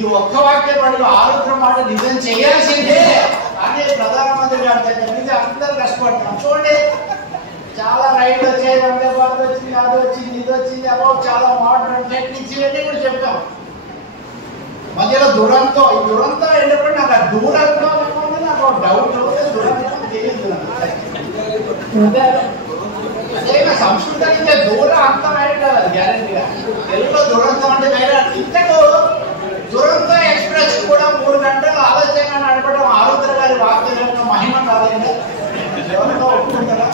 ఈ ఒక్క వాక్యం పడుకు ఆరోగ్యం మాట నిజం చేయాల్సిందే కానీ ప్రధానమంత్రి గారి దగ్గర నుంచి అందరూ కష్టపడుతున్నాం. చూడండి, చాలా రైళ్లు వచ్చాయి, వందే భారత్ వచ్చింది, అది వచ్చింది, ఇది వచ్చింది, అదో చాలా మోడర్న్ టెక్నిక్స్ ఇవన్నీ కూడా చెప్పాం. మధ్యలో దురంతో, ఈ దురంతో వెళ్ళినప్పుడు నాకు ఆ దూరంతో నాకు డౌట్, దురంతో తెలియదు. అదేనా సంస్కృతం నుంచి దూరం అర్థమైంది కదా గ్యారెంటీగా. తెలుగులో దురంతం అంటే వేరే. ఇంతకు దురంతో ఎక్స్ప్రెస్ కూడా 3 గంటలు ఆలస్యంగా నడపడం ఆరుద్ర గారి వాక్యం మహిమ కాదండి. ఎవరితో ఒప్పుకుంటారా?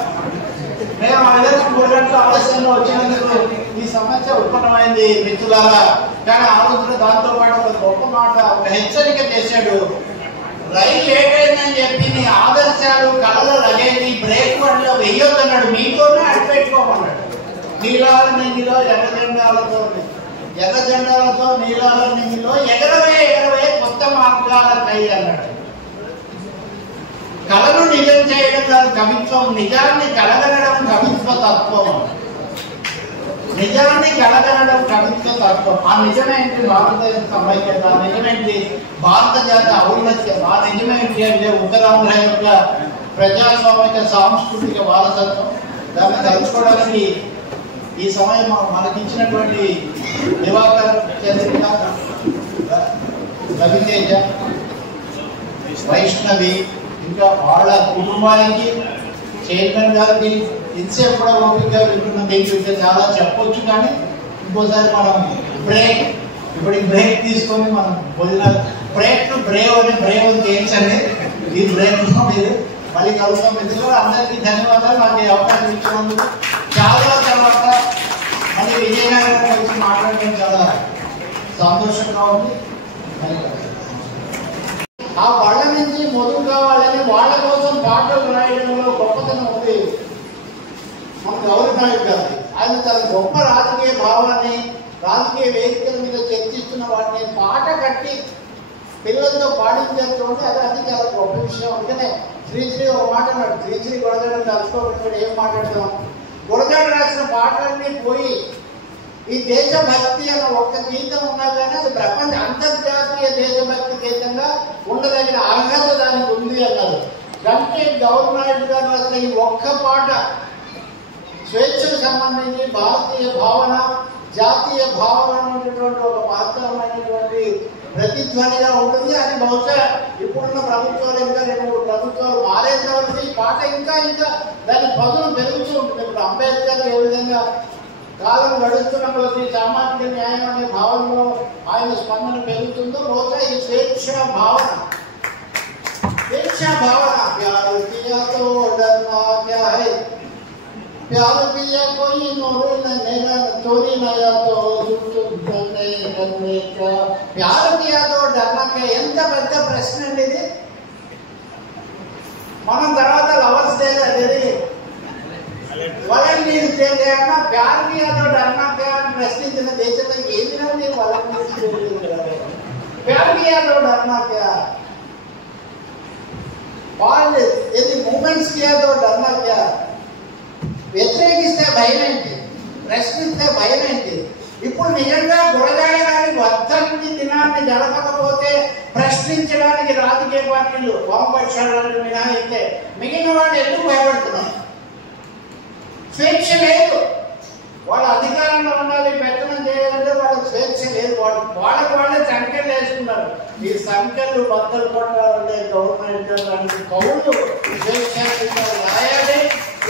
మేము అందరూ 3 గంటల ఆలస్యంలో వచ్చినందుకు ఈ సమస్య ఉత్పన్నమైంది మిత్రులారా. కానీ ఆరుద్ర దాంతో పాటు ఒక గొప్ప మాట, ఒక హెచ్చరిక చేశాడు. రైలు లేట్ అయిందని చెప్పి నీ ఆదర్శాలు కళలో లగేది బ్రేక్ వన్లో వెయ్యొద్దన్నాడు. మీతోనే అడిపెట్టుకోమన్నాడు. నీలాల నింగిలో ఎర్ర జెండాలతో నీలాల నింగిలో ఎగరవే కొత్త మార్గాలకై అన్నాడు. కళను నిజం చేయడం కాదు కవిత్వం, నిజాన్ని కలగనడం కవిత్వ తత్వం. నిజాన్ని కలగనడం కవిత్వ తత్వం. ఆ నిజమేంటి భారతదేశ సమైక్యత, నిజమేంటి భారత జాతి ఔన్నత్యం, ఆ నిజమేంటి అంటే ఉత్తరాంధ్ర యొక్క ప్రజాస్వామిక సాంస్కృతిక వారసత్వం. దాన్ని తలుచుకోవడానికి ఈ సమయం మనకిచ్చినటువంటి దివాకర్, చంద్రిక, రవితేజ, వైష్ణవి, ఇంకా వాళ్ళ కుటుంబానికి, చైర్మన్ గారికి ఇంతసేపు కూడా ఓపిక వింటున్న మీకు చాలా చెప్పొచ్చు. కానీ ఇంకోసారి మనం ఇప్పటికి బ్రేక్ తీసుకొని మనం భోజనాలు బ్రేవ్ అని చేయించండి. ఈ బ్రేక్ మీరు మళ్ళీ కలుస్తాం. మిత్రులు అందరికీ ధన్యవాదాలు. నాకు ఈ అవకాశం ఇచ్చినందుకు. చాలా తర్వాత మళ్ళీ విజయనగరం వచ్చి మాట్లాడడం చాలా సంతోషంగా ఉంది. ఆ వాళ్ళ నుంచి మొదలు కావాలని వాళ్ళ కోసం పాటలు రాయడంలో గొప్పతనం ఉంది మన గౌరవ నాయక్ గారు. ఆయన చాలా గొప్ప రాజకీయ భావాన్ని, రాజకీయ వేదికల మీద చర్చిస్తున్న వాటిని పాట కట్టి పిల్లలతో పాడించేస్తుంటే అది చాలా గొప్ప విషయం. అందుకనే శ్రీశ్రీ ఒక మాట అన్నాడు. శ్రీశ్రీ గురజాడని తలుచుకోబెట్టుకుని ఏం మాట్లాడతాం? గురజాడ రాసిన పాటలన్నీ పోయి ఈ దేశభక్తి అన్న ఒక్క గీతం ఉన్నా కానీ అది ప్రపంచ అంతర్జాతీయ దేశభక్తి గీతంగా ఉండదగిన అర్హత దానికి ఉంది అన్నారు. గంటే గవర్నమెంట్ గారు రాసిన ఈ ఒక్క పాట స్వేచ్ఛకు సంబంధించి భారతీయ భావన, జాతీయ భావన అనేటటువంటి ఒక మాత్రమైనటువంటి ప్రతిధ్వనిగా ఉంటుంది. అది బహుశా ఇప్పుడున్న ప్రభుత్వాలు ఇంకా 2-3 ప్రభుత్వాలు మారేంత వరకు ఈ పాట ఇంకా దాని పదులు పెరుగుతూ ఉంటుంది. ఇప్పుడు అంబేద్కర్ ఏ విధంగా కాలం గడుస్తున్న కొద్ది సామాజిక న్యాయం అనే భావనలో ఆయన స్పందన పెరుగుతుందో బహుశా ఈ స్వేచ్ఛ భావన ప్యారు కియా తో డర్నా క్యా హై, ప్యారు కియా కోయి చోరీ నయా తో ప్యారు కియా తో డర్నా క్యా. ఎంత పెద్ద ప్రశ్న అండి ఇది. మనం తర్వాత లవర్స్ డే అనేది వాలంటీర్స్ డే అన్నా ప్యార్ కియాతో డర్నా క్యా అని ప్రశ్నించిన దేశంలో ఏదినా నేను వాలంటీర్స్ ప్యార్ కియాతో డర్నా క్యా, వాళ్ళు ఏది మూమెంట్స్ కియాతో డర్నా క్యా. వ్యతిరేకిస్తే భయం ఏంటి, ప్రశ్నిస్తే భయం ఏంటి? ఇప్పుడు నిజంగా గురజాడ గారి వర్ధంతి దినాన్ని జరపకపోతే ప్రశ్నించడానికి రాజకీయ పార్టీలు వామపక్షాలను మినహాయిస్తే మిగిలిన వాళ్ళు ఎందుకు భయపడుతున్నారు? స్వేచ్ఛ లేదు. వాళ్ళ అధికారంలో ఉండాలి, పెత్తనం చేయాలంటే వాళ్ళకి స్వేచ్ఛ లేదు. వాళ్ళకి వాళ్ళే సంఖ్యలు వేసుకున్నారు. ఈ సంఖ్యలు బద్దలు కొట్టాలంటే గవర్నమెంట్ దానికి కౌలు స్వేచ్ఛ రాయాలి.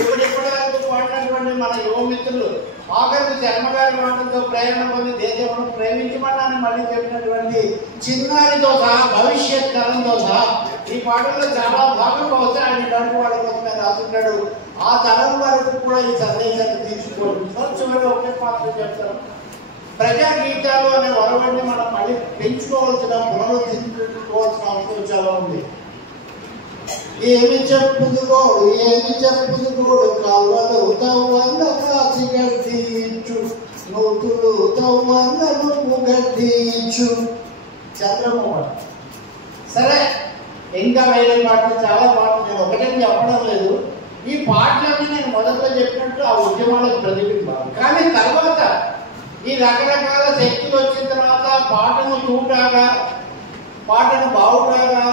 ఇప్పటి వరకు వాడినటువంటి మన యువమిత్రులు ఆఖరికి శర్మగారి మాటలతో ప్రేరణ పొంది దేశంలో ప్రేమించమని మళ్ళీ చెప్పినటువంటి చిన్నారితో సహా, భవిష్యత్ తరంతో సహా ఈ పాటల్లో చాలా భాగం బహుశా ఆయన ఇలాంటి వాళ్ళ కోసమే రాసుంటాడు. ఆ తరం వరకు కూడా ఈ సందేశాన్ని తీసుకోండి. చివరిలో ఒకే మాత్రం చెప్తాను. ప్రజా గీతాలు అనే వరవడిని మనం మళ్ళీ పెంచుకోవాల్సిన, పునరుద్ధరించుకోవాల్సిన అవసరం చాలా ఉంది. ఏమి చెప్పుదుగోడు కాలువలు తవ్వన్న కాచి గడ్డించు, నూతులు తవ్వన్న నువ్వు గడ్డించు. చంద్రమోహన్. సరే, ఇంకా వేరే పాటలు చాలా పాటలు నేను ఒకటే చెప్పడం లేదు. ఈ పాటలన్నీ నేను మొదట్లో చెప్పినట్టు ఆ ఉద్యమాలకు ప్రతిబింబాలు. కానీ తర్వాత ఈ రకరకాల శక్తులు వచ్చిన తర్వాత పాటను తూటాగా, పాటను బావుటాగా,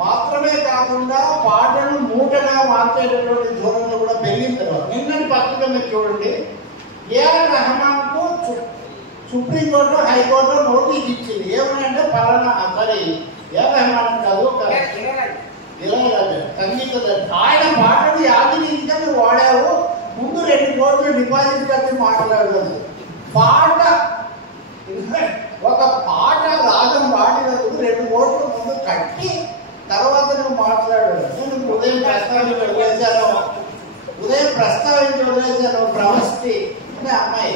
మాత్రమే కాకుండా పాటను మూటగా మార్చేటటువంటి ధోరణులు కూడా పెరిగిన తర్వాత నిన్నటి పత్రిక మీరు చూడండి, ఏఆర్ రెహమాన్ కు సుప్రీంకోర్టు హైకోర్టు నోటీస్ ఇచ్చింది. ఏమనంటే పలానా సారీ ఏఆర్ రెహమాన్ కాదు, ఇళయరాజా సంగీత ఆయన పాటను యాదగిరిగా నువ్వు వాడావు, ముందు 2 కోట్లు డిపాజిట్ కట్టి మాట్లాడదు. పాట ఒక పాట రాగం వాడినందుకు 2 కోట్లు ముందు కట్టి తర్వాత నువ్వు మాట్లాడాడు. నేను ఉదయం ప్రస్తావించి వదిలేశాను ప్రవస్తి అనే అమ్మాయి.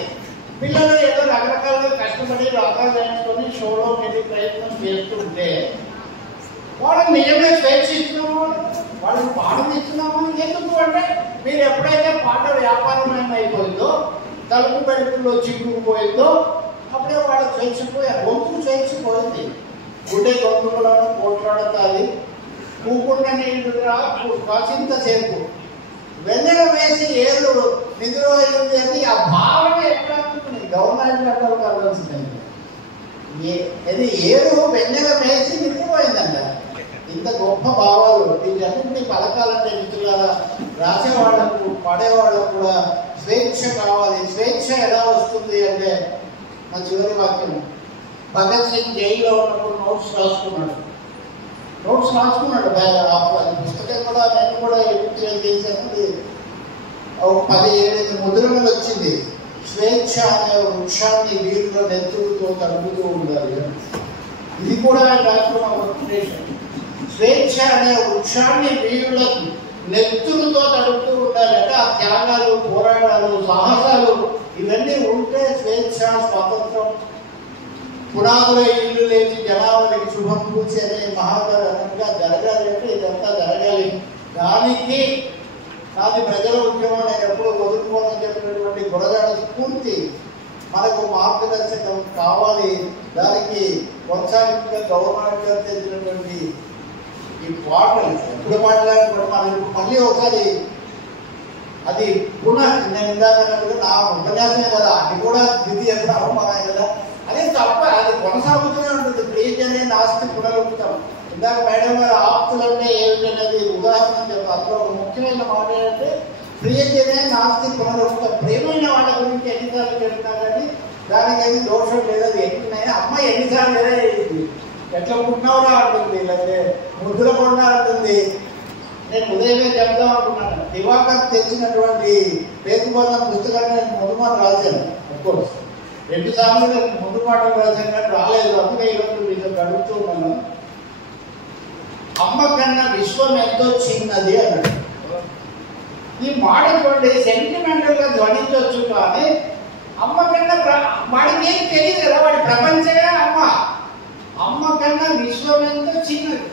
పిల్లలు ఏదో రకరకాలుగా కష్టపడి రాగాలు నేర్చుకొని షోలో వెళ్ళి ప్రయత్నం చేస్తుంటే వాళ్ళకి నిజమే స్వేచ్ఛ ఇస్తున్నాము, వాళ్ళకి పాఠం ఇస్తున్నాము. ఎందుకు అంటే మీరు ఎప్పుడైతే పాట వ్యాపారం అయిపోయిందో, తలుపు పెడుపుల్లో చిక్కుకుపోయిందో అప్పుడే వాళ్ళు స్వేచ్ఛపోయారు. గొంతుకు స్వేచ్ఛపోయింది. గుడ్డే గొంతులను పోట్లాడుతుంది. కూకుండా నీళ్ళు కాసింతసేపు వెన్నెల వేసి ఏదో నిద్రపోయింది అని ఆ భావన ఎట్లా గవర్నమెంట్ అక్కడ కావాల్సింది. అది ఏదో వెన్నెల వేసి నిద్రపోయిందంట. ఇంత గొప్ప భావాలు వీటన్నింటినీ పలకాలంటే మిత్రులారా, రాసేవాళ్లకు పాడేవాళ్ళకు కూడా స్వేచ్ఛ కావాలి. స్వేచ్ఛ ఎలా వస్తుంది అంటే నా చివరి వాక్యం, భగత్ సింగ్ జైల్లో ఉన్నప్పుడు నోట్స్ రాసుకున్నాడు. అది పుస్తకం కూడా నేను కూడా ఎడిట్ చేశాను. 17 ముద్రలు వచ్చింది. స్వేచ్ఛ అనే వృక్షాన్ని వీరిలో నెత్తులతో తడుపుతూ ఉండాలి. ఇది కూడా ఆయన రాసుకున్న వర్కేషన్. స్వేచ్ఛ అనే వృక్షాన్ని వీరులకు నెత్తులతో తడుపుతూ ఉండాలి. అంటే ఆ త్యాగాలు, పోరాటాలు, సాహసాలు ఇవన్నీ ఉంటే స్వేచ్ఛ, స్వాతంత్రం. పునాదుల ఇల్లు లేచి జనాభాకి శుభం పూచి అనే మహాగా జరగాలి అంటే ఇదంతా జరగాలి. దానికి నాది ప్రజల ఉద్యమం నేను ఎప్పుడు వదులుకోవాలని చెప్పినటువంటి గురజాడ స్ఫూర్తి మనకు మార్గదర్శకం కావాలి. దానికి కొనసాగింపుగా గవర్నమెంట్ గారు తెచ్చినటువంటి ఈ పాటలు ఎప్పుడు మాట్లాడినప్పుడు మనం మళ్ళీ ఒకసారి అది నేను ఇందాక నా ఉపన్యాసమే కదా, అది కూడా ద్వితీయ అవమానం కదా. అదే తప్ప అది కొనసాగుతూనే ఉంటుంది. ప్రియజనే నాస్తి పునరుక్తం. ఇందాక మేడం గారు ఆప్తులంటే ఏమిటనేది ఉదాహరణ చెప్పారు. అందులో ముఖ్యమైన మాట ఏంటంటే ప్రియజనే నాస్తి పునరుక్తం. ప్రియమైన వాళ్ళ గురించి ఎన్నిసార్లు చెప్తున్నా కానీ దానికి ఏది దోషం లేదు. అది ఎన్నినైనా అమ్మాయి ఎన్నిసార్లు ఎట్లా పుట్టినవరా అంటుంది, లేకపోతే ముద్దుల కొండా అంటుంది. నేను ఉదయమే చెప్దాం అనుకున్నాను. దివాకర్ తెచ్చినటువంటి పేరుబంధం పుస్తకాన్ని నేను ముందు మాట రాశాను. అఫ్కోర్స్ 2 సార్లు నేను ముందు మాటలు రాశాను కానీ రాలేదు. అందుకే ఈరోజు మీతో అడుగుతూ ఉన్నాను. అమ్మ కన్నా విశ్వం ఎంతో చిన్నది అన్నాడు. ఈ మాట చూడండి, సెంటిమెంటల్ గా ధ్వనించవచ్చు కానీ అమ్మ కన్నా వాడికి ఏం తెలియదు కదా, వాడి ప్రపంచమే అమ్మ. అమ్మ కన్నా విశ్వం ఎంతో చిన్నది.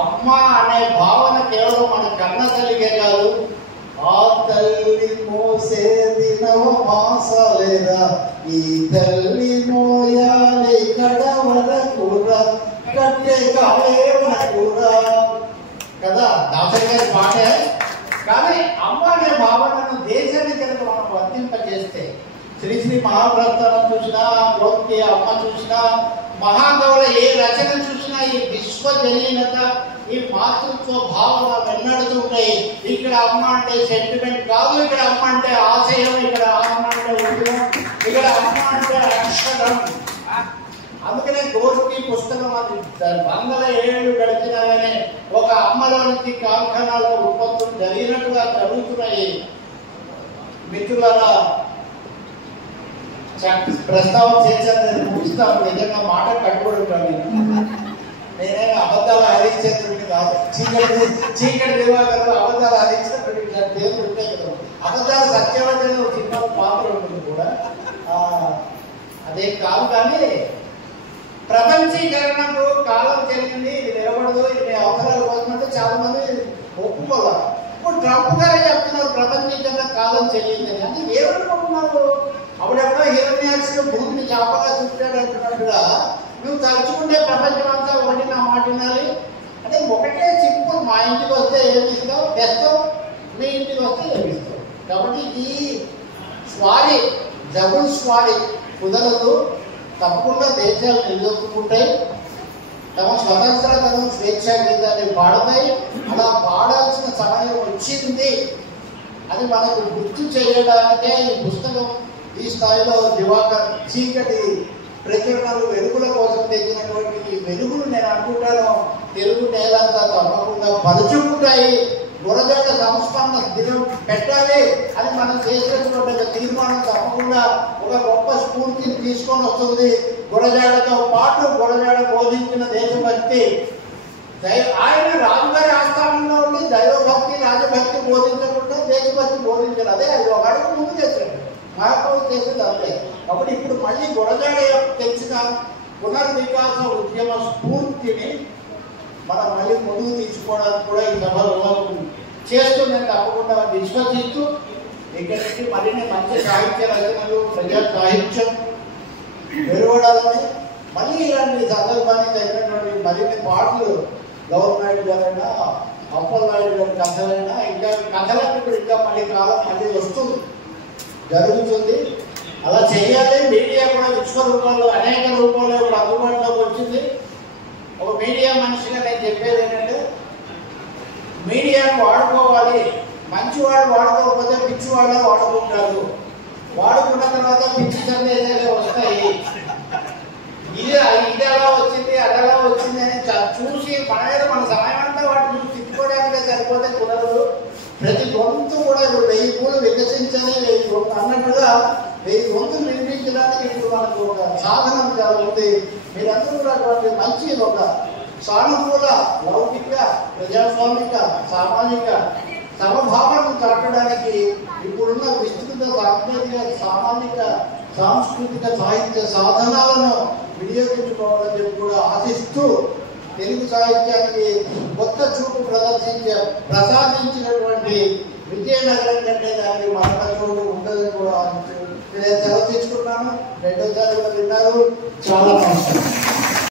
అమ్మ అనే భావన కేవలం మన కన్న తల్లికే కాదు, ఆ తల్లి మోసేది నవమాసాలేదా, ఈ తల్లి మోయాలి కడవల కూర కట్టే కాలేవన కూర కదా దాసరి గారి పాటే. కానీ అమ్మ అనే భావనను దేశానికి కనుక మనం వర్తింపజేస్తే, శ్రీ మహాభారతం చూసినా, లోకి అమ్మ చూసినా, మహాకవుల ఏ రచన చూసినా ఈ విశ్వజనీనత, ఈ మాతృత్వ భావన వెన్నడుతుంటాయి. ఇక్కడ అమ్మ అంటే సెంటిమెంట్ కాదు, ఇక్కడ అమ్మ అంటే ఆశయం, ఇక్కడ అమ్మ అంటే ఉద్యమం, ఇక్కడ అమ్మ అంటే అక్షరం. అందుకనే గోష్ఠి పుస్తకం అది 100 ఏళ్ళు గడిచినా కానీ ఒక అమ్మలోనికి కార్ఖానాలో ఉత్పత్తులు జరిగినట్టుగా జరుగుతున్నాయి. మిత్రులారా, ప్రస్తావన చేశాను, నేను ముగిస్తాను. నిజంగా మాట కట్టుబడి ఉంటాను. నేనే అబద్ధాల హరిశ్చంద్రుడిని కాదు, చీకటి దివాకర్ అబద్ధాల హరిశ్చంద్రుడికి పేరు ఉంటాయి కదా. అబద్ధాల సత్యవంతమైన ఒక చిన్న పాత్ర ఉంటుంది కూడా, అదే కాదు. కానీ ప్రపంచీకరణకు కాలం చెల్లింది, ఇది నిలబడదు, ఇది అవసరాల కోసం అంటే చాలా మంది ఒప్పుకోవాలి. ఇప్పుడు ట్రంప్ గారే చెప్తున్నారు ప్రపంచీకరణ కాలం చెల్లింది అని. అంటే ఏమనుకుంటున్నారు? అప్పుడెప్పుడో హిరణ్యాక్షుడు భూమిని చాపగా చుట్టాడు అంటున్నట్టుగా నువ్వు తలుచుకుంటే ప్రపంచం అంతా ఒకటి నా మాట వినాలి అంటే ఒకటే సింపుల్. మా ఇంటికి వస్తే ఏమి ఇస్తావు, తెస్తావు, మీ ఇంటికి వస్తే ఏమి ఇస్తావు. కాబట్టి ఈ స్వారీ, డబుల్ స్వారీ కుదరదు. తప్పకుండా దేశాలు నిలదొక్కుంటాయి. తమ స్వతంత్రతను స్వేచ్ఛా గీతాన్ని పాడతాయి. అలా పాడాల్సిన సమయం వచ్చింది అది మనకు గుర్తు చేయడానికే ఈ పుస్తకం ఈ స్థాయిలో దివాకర్ చీకటి ప్రచురణలు వెలుగుల కోసం తెచ్చినటువంటి ఈ వెలుగులు నేను అనుకుంటాను తెలుగు నేలంతా తప్పకుండా పరుచుకుంటాయి. గురజాడ సంస్మరణ దినం పెట్టాలి అని మనం చేసినటువంటి తీర్మానం తప్పకుండా ఒక గొప్ప స్ఫూర్తిని తీసుకొని వస్తుంది. గురజాడతో పాటు గురజాడ బోధించిన దేశభక్తి ఆయన రాజుగారి ఆస్థానంలో ఉండి దైవభక్తి రాజభక్తి బోధించకుండా దేశభక్తి బోధించారు. అదే అది ఒక అడుగు ముందు చేశాడు, మహాకవులు చేసింది అంతే. కాబట్టి ఇప్పుడు మళ్ళీ గురజాడ తెచ్చిన పునర్వికాస ఉద్యమ స్ఫూర్తిని మనం మళ్ళీ ముందుకు తీసుకోవడానికి కూడా ఈ సభలో చేస్తుందని తప్పకుండా విశ్వసిస్తూ ఇక్కడి నుంచి మరిన్ని మంచి సాహిత్య రచనలు ప్రజా సాహిత్యం వెలువడాలని మళ్ళీ ఇలాంటి సందర్భానికి తగినటువంటి మరిన్ని పాటలు గవర్నమెంట్ గారైనా అప్పలనాయుడు గారి కథలైనా ఇంకా కథలన్నీ కూడా ఇంకా మళ్ళీ కాలం మళ్ళీ వస్తుంది జరుగుతుంది. అలా చేయాలి. మీడియా కూడా విశ్వరూపంలో అనేక రూపంలో ఇప్పుడు అందుబాటులోకి వచ్చింది. ఒక మీడియా మనిషిగా నేను చెప్పేది ఏంటంటే మీడియాను వాడుకోవాలి. మంచివాడు వాడుకోకపోతే పిచ్చివాళ్ళే వాడుకుంటారు. వాడుకున్న తర్వాత పిచ్చి సందేశాలే వస్తాయి. ఇది అలా వచ్చింది అదలా వచ్చింది అని చూసి మన సమయం అంతా వాటిని చూసి తిట్టుకోవడానికే సరిపోతే కుదరదు. ప్రతి గొంతు కూడా ఇప్పుడు 1000 పూలు వికసించని 1000 గొంతు అన్నట్టుగా 1000 గొంతులు నిర్మించడానికి ఇప్పుడు మనకు ఒక సాధనం చాలా ఉంది. మీరందరూ కూడా అటువంటి మంచి ఒక సానుకూల లౌకిక ప్రజాస్వామిక సామాజిక సమభావాన్ని చాటడానికి ఇప్పుడున్న విస్తృత సాంస్కృతిక సామాజిక సాంస్కృతిక సాహిత్య సాధనాలను వినియోగించుకోవాలని చెప్పి కూడా ఆశిస్తూ తెలుగు సాహిత్యానికి కొత్త చూపు ప్రసాదించినటువంటి విజయనగరం కంటే దానికి మరొక చోటు ఉండదని కూడా నేను సెలవు తీసుకున్నాను. రెండోసారి కూడా విన్నారు. చాలా నమస్కారం.